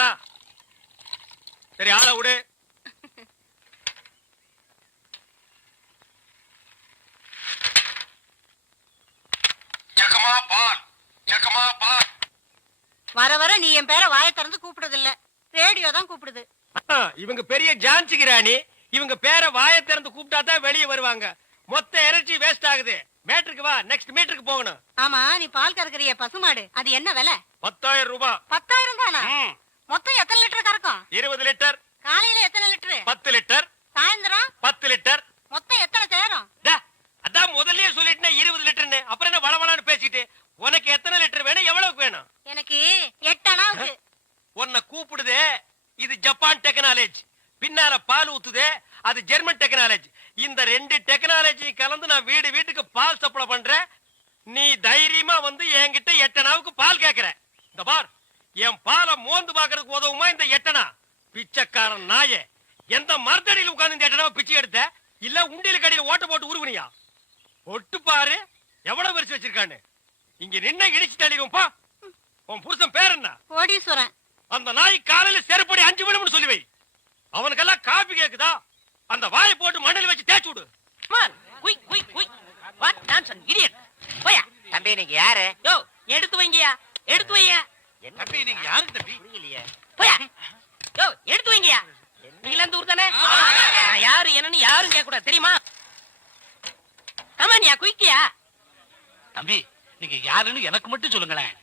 அவ்வளவுதான். சரி, ஆளை விடு. வர வர நீ என் பேரை வாயை திறந்து கூப்பிடுறது இல்ல, ரேடியோ தான் கூப்பிடுது. இவங்க பெரிய ஜான்சி கிராணி. இவங்க பேரை வாயை திறந்து கூப்பிட்டா தான் வெளியே வருவாங்க. மொத்த எனர்ஜி வேஸ்ட் ஆகுது. மேட்ருக்கு வா, நெக்ஸ்ட் மீட்டருக்கு போகணும். ஆமா, நீ பால் கறக்குறிய பசுமாடு, அது என்ன விலை? 10,000 ரூபாய். 10,000 தானா? மொத்தம் எத்தனை லிட்டர் கறக்கும்? 20 லிட்டர். காலையில எத்தனை லிட்டர்? 10 லிட்டர். சாயந்தரம் 10 லிட்டர். மொத்தம் எத்தனை சேரும்? அதான் முதல்லயே சொல்லிட்டேன் 20 லிட்டர்னு. அப்புறம் என்ன வளவளான்னு பேசிட்டு? உனக்கு எத்தனை லிட்டர் வேணும், எவ்வளவுக்கு வேணும்? எனக்கு 8 அணாவுக்கு. உன்னை கூப்பிடுதே, இது ஜப்பான் டெக்னாலஜி. பின்னால பால் ஊத்துதே, அது ஜெர்மன் டெக்னாலஜி. இந்த 2 டெக்னாலஜி கலந்து நான் வீடு வீட்டுக்கு பால் சப்ளை பண்றேன். நீ தைரியமா வந்து என்கிட்ட 8 அணாவுக்கு பால் கேக்குற. இந்த பார், என் பாலை மோந்து பாக்குறதுக்கு உதவுமா இந்த 8 அணா? பிச்சைக்காரன் நாயே, எந்த மரத்தடியில் உட்கார்ந்து இந்த 8 அணாவை பிச்சை எடுத்த? இல்ல உண்டியல் கடையில் ஓட்ட போட்டு உருவனியா? ஒட்டு பாரு எவ்வளவு வரிசை வச்சிருக்கான்னு. இங்க நின்ன இடிச்சு தள்ளிடும். பா, உன் புருஷன் பேர் என்ன? கோடீஸ்வரன். அந்த நாய் காலையில செருப்படி 5 விழும்னு சொல்லி வை. அவனுக்கெல்லாம் காபி கேக்குதா? அந்த வாயை போட்டு மண்ணில் வச்சு தேய்ச்சு விடு. தம்பி நீங்க யாரு? யோ, எடுத்து வைங்கயா, எடுத்து வைங்க. தம்பி நீங்க யாரு தம்பி? போயா, யோ, எடுத்து வைங்கயா. நீங்க இந்த ஊர் தானே? நான் யாரு என்னன்னு யாரும் கேட்க கூடாது, தெரியுமா? ஆமானியா, குயிக்கியா. தம்பி நீங்க யாருன்னு எனக்கு மட்டும் சொல்லுங்களேன்.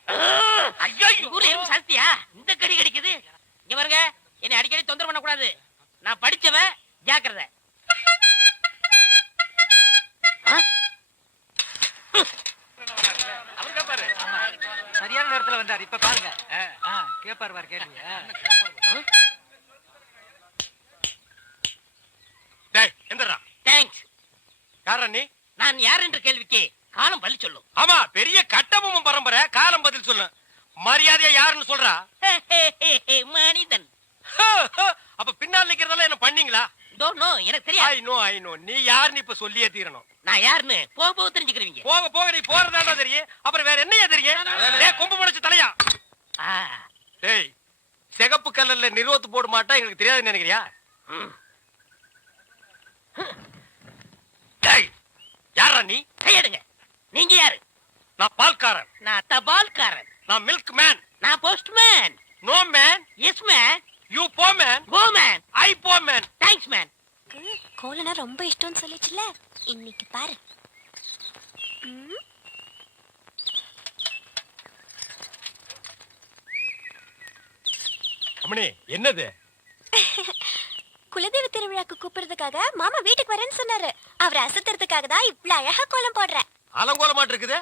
ஐயோ, ஊர்ல எறும்பு சாஸ்தியா இந்த கடி கடிக்குது. இங்க பாருங்க, என்னை அடிக்கடி தொந்தரவு பண்ண கூடாது. நான் படிச்சவன், ஜாக்கிரதை. சரியான நேரத்துல வந்தார். இப்ப பாருங்க, கேப்பார் பாரு கேள்வி. எந்தரா? தேங்க்ஸ். யாரா நீ? நான் யார் என்ற கேள்விக்கு காலம் பதில் சொல்லும். ஆமா, பெரிய கட்டபொம்மன் பரம்பரை. காலம் பதில் சொல்லு. மரியாதையா யாருன்னு சொல்றா? மனிதன். அப்ப பின்னால் நிக்கிறதெல்லாம் என்ன பண்ணீங்களா? எனக்கு தெரியாது. ஐ நோ நீ யாருன்னு இப்ப சொல்லியே தீரணும். நான் யாருன்னு போக போக தெரிஞ்சுக்கிறீங்க. போக போக நீ போறதாண்டா தெரியும். அப்புறம் வேற என்னையா தெரியும்? டேய், கொம்பு முளைச்ச தலையா. டேய், சிகப்பு கலர்ல நிறுவத்து போட மாட்டா எங்களுக்கு தெரியாதுன்னு நினைக்கிறியா? டேய், யாரா நீ? கையெடுங்க. நீங்க யாரு? நான் பால்காரன். நான் தபால்காரன். நான் மில்க் மேன். நான் postman. No man. Yes man. You போ மேன். Go man. ஐ போ மேன். Thanks man. கோலனா ரொம்ப இஷ்டம்னு சொல்லிச்சுல, இன்னைக்கு பாரு. அம்மணி, என்னது? குலதெய்வ திருவிழாக்கு கூப்பிடுறதுக்காக மாமா வீட்டுக்கு வரேன்னு சொன்னாரு. அவரை அசத்துறதுக்காக தான் இவ்வளவு அழகா கோலம் போடுறேன். அலங்கோலமாட்டு இருக்குது.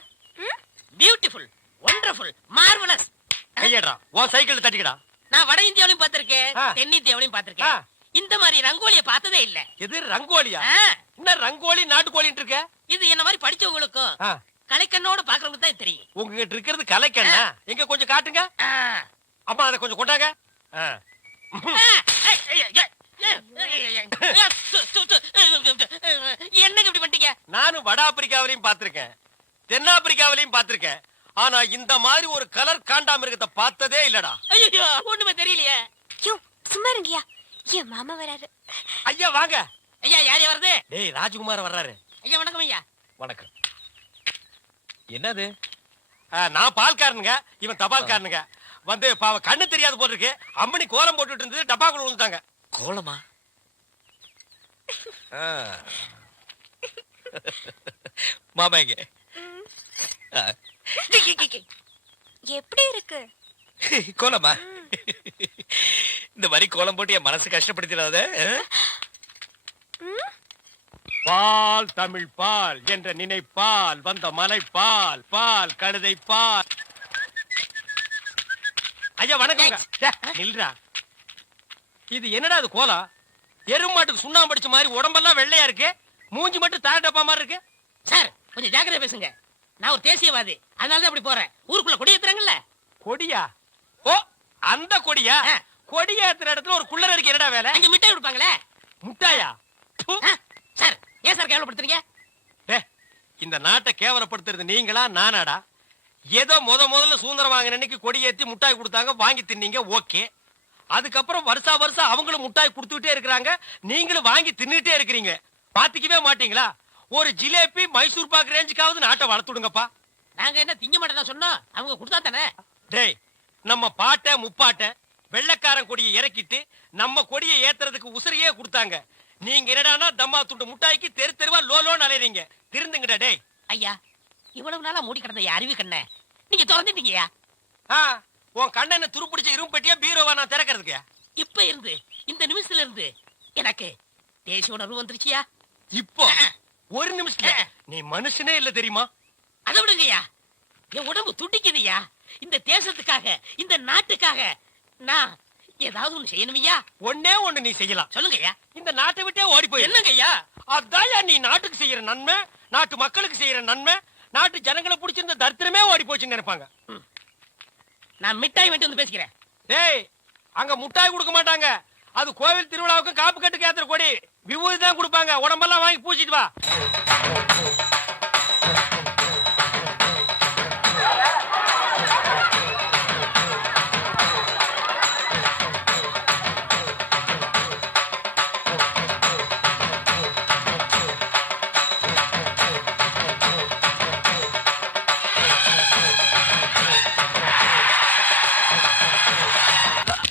Beautiful, wonderful, marvellous. கையடா, உன் சைக்கிள் தட்டிக்கடா. நான் வட இந்தியாவிலையும் பார்த்திருக்கேன், தென்னிந்தியாவிலையும் பார்த்திருக்கேன். இந்த மாதிரி ரங்கோலிய பார்த்ததே இல்ல. எது ரங்கோலியா? என்ன ரங்கோலி நாட்டுக்கோலின்னு இருக்க? இது என்ன மாதிரி படிச்சவங்களுக்கும் கலைக்கண்ணோட பாக்குறவங்களுக்கு தான் தெரியும். உங்ககிட்ட இருக்கிறது கலைக்கண்ணா? எங்க கொஞ்சம் காட்டுங்க. அம்மா அதை கொஞ்சம் கொண்டாங்க. என்னங்க இப்படி பண்ணிட்டீங்க? நானும் வட ஆப்பிரிக்காவிலையும் பார்த்திருக்கேன், தென்னாப்பிரிக்காவிலையும் பார்த்திருக்கேன். ஆனா இந்த மாதிரி ஒரு கலர் காண்டாமிருகத்தை பார்த்ததே இல்லடா. ஐயோ, ஒண்ணுமே தெரியலையே. சும்மா இருங்கயா, என் மாமா வராரு. ஐயா வாங்க. ஐயா, யார் வருது? டேய், ராஜ்குமார் வர்றாரு. ஐயா வணக்கம். ஐயா வணக்கம். என்னது? நான் பால்காரனுங்க, இவன் தபால்காரனுங்க. வந்து பாவ கண்ணு தெரியாது போல இருக்கு. அம்மணி கோலம் போட்டுட்டு இருந்தது, டப்பாக்குள்ள விழுந்துட்டாங்க. கோலமா? மாமா இங்க எப்படி இருக்கு கோலமா? இந்த மாதிரி கோலம் போட்டு என் மனசு கஷ்டப்படுத்திடாத. பால் தமிழ் பால் என்ற நினைப்பால் வந்த மலை பால், பால் கழுதை பால். ஐயா வணக்கம். நில்றா. இது என்னடா இது கோலம்? எருமாட்டுக்கு சுண்ணாம்பு அடிச்ச மாதிரி உடம்பெல்லாம் வெள்ளையா இருக்கு, மூஞ்சி மட்டும் தார டப்பா மாதிரி இருக்கு. சார், கொஞ்சம் ஜாக்கிரதை பேசுங்க. நான் ஒரு தேசியவாதி, அதனாலதான் அப்படி போறேன். ஊருக்குள்ள கொடி ஏத்துறாங்கல்ல. கொடியா? ஓ, அந்த கொடியா? கொடி ஏத்துற இடத்துல ஒரு குள்ளர் இருக்கு, என்னடா வேலை? அங்க மிட்டாய் கொடுப்பாங்களே. முட்டாயா? சார், ஏன் சார் கேவலப்படுத்துறீங்க? இந்த நாட்டை கேவலப்படுத்துறது நீங்களா நானாடா? ஏதோ முதல்ல சுதந்திரம் வாங்கின அன்னைக்கு கொடி ஏத்தி முட்டாய் கொடுத்தாங்க, வாங்கி தின்னீங்க, ஓகே. அதுக்கப்புறம் வருஷா வருஷம் அவங்களும் முட்டாய் கொடுத்துட்டே இருக்கிறாங்க, நீங்களும் வாங்கி தின்னுட்டே இருக்கிறீங்க. பாத்துக்கவே மாட்டீங்களா? ஒரு ஜிலேபி மைசூர் பாக்கு ரேஞ்சுக்காவது நாட்டை வளர்த்துடுங்கப்பா. நாங்க என்ன திங்க மாட்டேன் சொன்னோம், அவங்க கொடுத்தா தானே. டேய், நம்ம பாட்ட முப்பாட்ட வெள்ளக்காரன் கொடியை இறக்கிட்டு நம்ம கொடியை ஏத்துறதுக்கு உசுரையே கொடுத்தாங்க. நீங்க என்னடானா தம்மா துண்டு முட்டாய்க்கு தெரு தெருவா லோலோன்னு அலையறீங்க. திருந்துங்கடா டேய். ஐயா, இவ்வளவு நாளா மூடி கிடந்த அறிவு கண்ண நீங்க திறந்துட்டீங்கயா. உன் கண்ணனை துருப்பிடிச்ச இரும்பட்டியா பீரோவா நான் திறக்கிறதுக்கு? இப்ப இருந்து இந்த நிமிஷத்துல இருந்து எனக்கு தேசிய உணர்வு வந்துருச்சியா. இப்போ ஒரு நிமிஷத்துல நீ மனுஷனே இல்ல தெரியுமா? அதை விடுங்கய்யா, என் உடம்பு துடிக்குதுயா. இந்த தேசத்துக்காக, இந்த நாட்டுக்காக நான் ஏதாவது ஒண்ணு செய்யணுமையா. ஒன்னே ஒண்ணு நீ செய்யலாம். சொல்லுங்கய்யா. இந்த நாட்டை விட்டே ஓடி போய். என்னங்கய்யா? அதான் நீ நாட்டுக்கு செய்யற நன்மை, நாட்டு மக்களுக்கு செய்யற நன்மை, நாட்டு ஜனங்களை பிடிச்சிருந்த தரித்திரமே ஓடி போச்சுன்னு நினைப்பாங்க. நான் மிட்டாய் வேண்டி வந்து பேசிக்கிறேன். டேய், அங்க முட்டாய் கொடுக்க மாட்டாங்க. அது கோவில் திருவிழாவுக்கும் காப்பு கட்டுக்கு ஏத்துற கொடி. விபூதி தான் கொடுப்பாங்க. உடம்பெல்லாம் வாங்கி பூச்சிட்டு வா.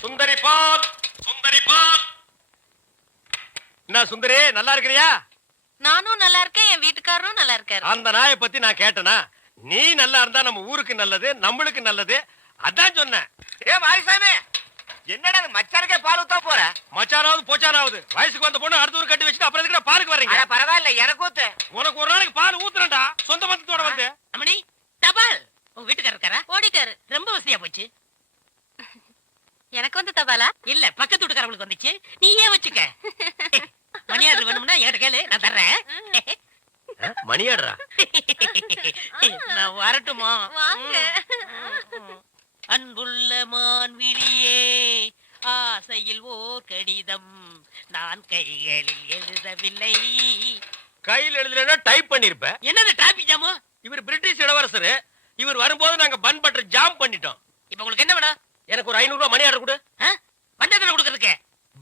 சுந்தரி பால், சுந்தரி பால். என்ன சுந்தரி, நல்லா இருக்கிறியா? நானும் நல்லா இருக்கேன், என் வீட்டுக்காரரும் நல்லா இருக்காரு. அந்த நாயை பத்தி நான் கேட்டனா? நீ நல்லா இருந்தா நம்ம ஊருக்கு நல்லது, நம்மளுக்கு நல்லது. அதான் சொன்னேன். மாரிசாமி, என்னடா மச்சானுக்கே பால் ஊத்தா போற? மச்சானாவது போச்சானாவது வயசுக்கு வந்த பொண்ணு அடுத்த ஊர் கட்டி வச்சுட்டு அப்புறம் எதுக்கு பாலுக்கு வர்றீங்க? பரவாயில்ல, எனக்கு ஊத்து. உனக்கு ஒரு நாளைக்கு பால் ஊத்துறேன்டா, சொந்த பந்தத்தோட வந்து. அம்மணி, தபால். உங்க வீட்டுக்காரர் இருக்காரா? ஓடிட்டாரு. ரொம்ப வசதியா போச்சு. எனக்கு வந்து தபாலா? இல்ல, பக்கத்து வீட்டுக்காரங்களுக்கு வந்துச்சு. நீ ஏன் வச்சுக்க. மணியாடு வேணும்னா என்கிட்ட கேளு, நான் தர்றேன். மணியாடுறா? நான் வரட்டுமா? வாங்க. அன்புள்ள மான்விழியே, ஆசையில் ஓர் கடிதம் நான் கைகளில் எழுதவில்லை. கையில் எழுதுனா டைப் பண்ணிருப்ப. என்னது டிராபிக் ஜாமு? இவர் பிரிட்டிஷ் இளவரசர். இவர் வரும்போது நாங்க பன் பட்டர் ஜாம் பண்ணிட்டோம். இப்ப உங்களுக்கு என்ன வேணும்? எனக்கு ஒரு 500 ரூபாய் மணி ஆர்டர் கொடு. பண்டத்துல கொடுக்கறதுக்கு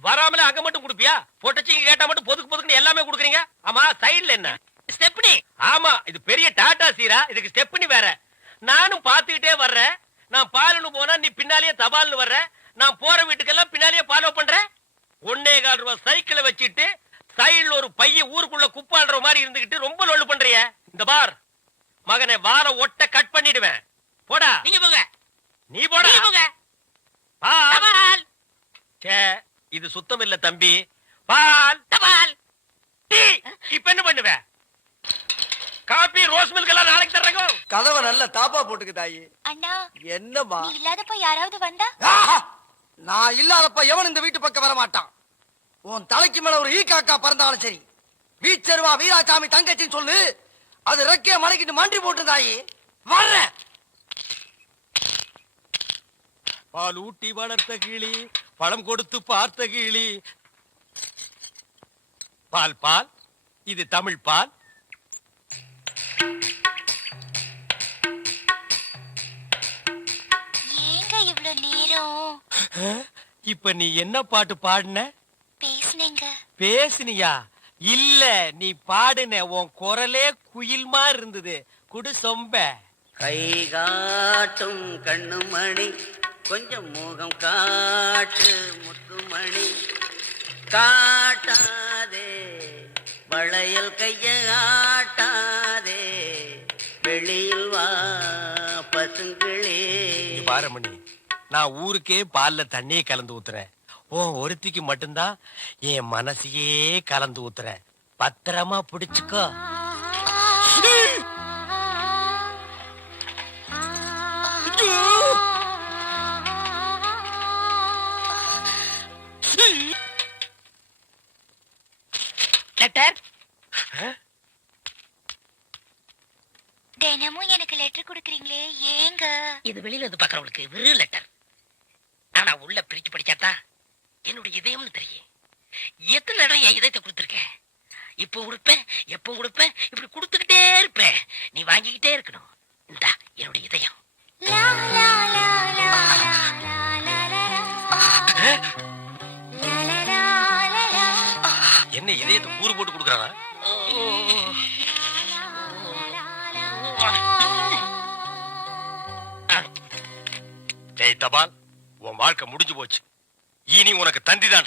வராமல அங்க மட்டும் கொடுப்பியா? போட்டச்சிங்க கேட்டா மட்டும் பொதுக்கு பொதுக்குன்னு எல்லாமே கொடுக்குறீங்க. ஆமா, சைடுல என்ன? ஸ்டெப்னி. ஆமா, இது பெரிய டாடா சீரா, இதுக்கு ஸ்டெப்னி வேற. நானும் பாத்துக்கிட்டே வர்றேன். நான் பாலுன்னு போனா நீ பின்னாலேயே தபால்னு வர்ற. நான் போற வீட்டுக்கெல்லாம் பின்னாலேயே ஃபாலோ பண்ற. 1.25 ரூபாய் சைக்கிளை வச்சுட்டு சைடுல ஒரு பைய ஊருக்குள்ள குப்பாடுற மாதிரி இருந்துகிட்டு ரொம்ப லொல்லு பண்றிய. இந்த பார் மகனை, வார ஒட்ட கட் பண்ணிடுவேன். போடா. நீங்க போங்க. நீ போடா. நீங்க போங்க. பால். சே, இது சுத்தம் இல்ல தம்பி. பால். தபால். டீ. இப்ப என்ன பண்ணுவ? காபி, ரோஸ் மில்க் எல்லாம் நாளைக்கு தர்றேங்க. கதவை நல்ல தாப்பா போட்டுக்கு தாயி. அண்ணா, என்னம்மா? நீ இல்லாதப்ப யாராவது வந்தா? ஆஹா! நான் இல்லாதப்ப எவன் இந்த வீட்டு பக்கம் வர மாட்டான். உன் தலைக்கு மேல ஒரு ஈ காக்கா பறந்தாலும் சரி, வீச்சருவா வீராசாமி தங்கச்சின்னு சொல்லு. அது ரெக்கைய மலைக்கிட்டு மண்டி போட்டு தாயி வர்றேன். பால் ஊட்டி வளர்த்த கிளி, பழம் கொடுத்து பார்த்த கிளி. பால் பால், இது தமிழ் பால். ஏங்க இவ்ளோ நேரம்? இப்ப நீ என்ன பாட்டு பாடுன? பேசுனீங்க. பேசுனியா? இல்ல, நீ பாடுன. உன் குரலே குயில் மாதிரி இருந்தது. குடு சொம்ப. கை காட்டும் கண்ணுமணி, கொஞ்சம் முகம் காட்டு முத்துமணி. காட்டாதே வளையல் கைய ஆட்டாதே, வெளியில் வா பசுங்களே. பாரமணி, நான் ஊருக்கே பால்ல தண்ணியே கலந்து ஊத்துறேன். உன் ஒருத்திக்கு மட்டும்தான் என் மனசையே கலந்து ஊத்துறேன். பத்திரமா பிடிச்சுக்கோ. லெட்டர். தினமும் எனக்கு லெட்டர் கொடுக்கறீங்களே, ஏங்க? இது வெளியில இருந்து பாக்குறவங்களுக்கு வெறும் லெட்டர். ஆனா உள்ள பிரிச்சு படிச்சாதான் என்னுடைய இதயம்னு தெரியும். எத்தனை இடம் என் இதயத்தை கொடுத்துருக்கேன். இப்போ கொடுப்பேன், எப்போ கொடுப்பேன், இப்படி கொடுத்துக்கிட்டே இருப்பேன். நீ வாங்கிக்கிட்டே இருக்கணும். இந்தா என்னுடைய இதயம். லா லா லா லா லா லா லா லா. என்ன இதயத்தை கூறு போட்டு கொடுக்குறானா? டேய் தபால், உன் வாழ்க்கை முடிஞ்சு போச்சு. இனி உனக்கு தந்தி தாண்டா.